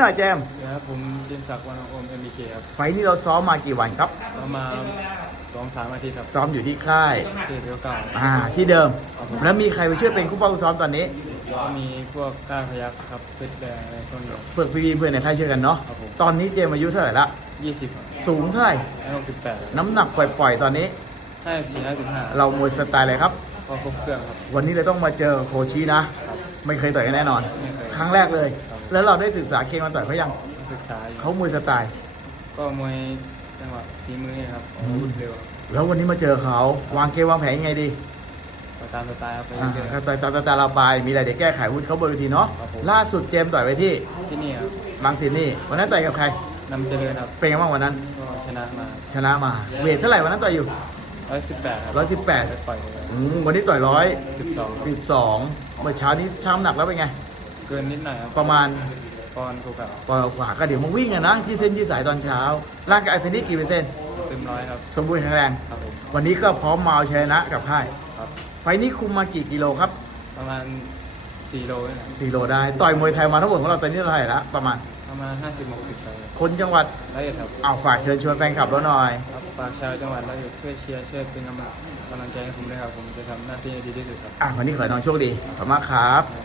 หน่อยเจมส์ครับผมดินศักดิ์วรรณโอมเอ็มบีเคครับไฟล์นี้เราซ้อมมากี่วันครับประมาณสองสามอาทิตย์ครับซ้อมอยู่ที่ค่ายที่เดียวเก่าอ่าที่เดิม แล้วมีใครไปช่วยเป็นคู่ป้องซ้อมตอนนี้แล้วก็มีพวกก้าพยักครับเพชรแดงอะไรพวกนี้เพื่อนพี่ๆเพื่อนในค่ายช่วยกันเนาะครับผมตอนนี้เจมส์อายุเท่าไหร่ละยี่สิบสูงเท่าไหร่แล้วหกสิบแปดน้ำหนักปล่อยๆ ตอนนี้ ห้าสี่ห้าสิบห้าเรามวยสไตล์อะไรครับพอครบเครื่องครับ วันนี้เราต้องมาเจอโคชีนะ ไม่เคยต่อยกันแน่นอน ไม่เคยครั้งแรกเลย แล้วเราได้ศึกษาเคมาต่อยเขายังศึกษาอยู่เขามวยสไตล์ ก็มวยจังหวะฝีมือเนี่ยครับอาวุธเร็วครับแล้ววันนี้มาเจอเขาวางเกมวางแผนยังไงดีก็ตามสไตล์ครับไปอ่าเรื่อยๆคก็รับ ต่อยตามตามเราไปมีอะไรเดี๋ยวแก้ไขอาวุธเขาบนเวทีเนาะครับผม ล่าสุดเจมส์ต่อยไปที่ที่นี่ครับบางสินนี่วันนั้นต่อยกับใคร นำเจริญครับเป็นไงบ้างวันนั้น ก็ชนะมาชนะมาเวทเท่าไหร่วันนั้นต่อยอยู่ร้อยสิบแปดครับร้อยสิบแปดไปปล่อยเลยอืมวันนี้ต่อยร้อยสิบสองสิบสองเมื่อเช้านี้ช้ำหนักแล้วเป็นไง เกินนิดหน่อยครับประมาณปอนด์กว่าปอยกว่าก็เดี๋ยวมาวิ่งอะนะที่เส้นที่สายตอนเช้า ร่างกายเฟนนี่กี่เปอร์เซ็นต์ๆเต็มร้อยครับสมบูรณ์แข็งแรง ครับผมวันนี้ก็พร้อมมาเอาชนะกับค่าย ครับ ไฟล์นี้คุมมากี่กิโลครับประมาณ4โลนี่นะสี่โลได้ ต่อยมวยไทยมาทั้งหมดของเราตอนนี้เท่าไหร่ละประมาณ ประมาณ50 60ไปคนจังหวัดละเอียดครับเอาฝากเชิญชวนแฟนคลับเราหน่อย ครับฝากชาวจังหวัดละเอียดช่วยเชียร์ช่วยเป็นกำลังกำลังใจให้ผมด้วยครับผมจะทำหน้าที่ให้ดีที่สุดครับ อะวันนี้ขอให้น้องโชคดีขอบคุณมากครับครับ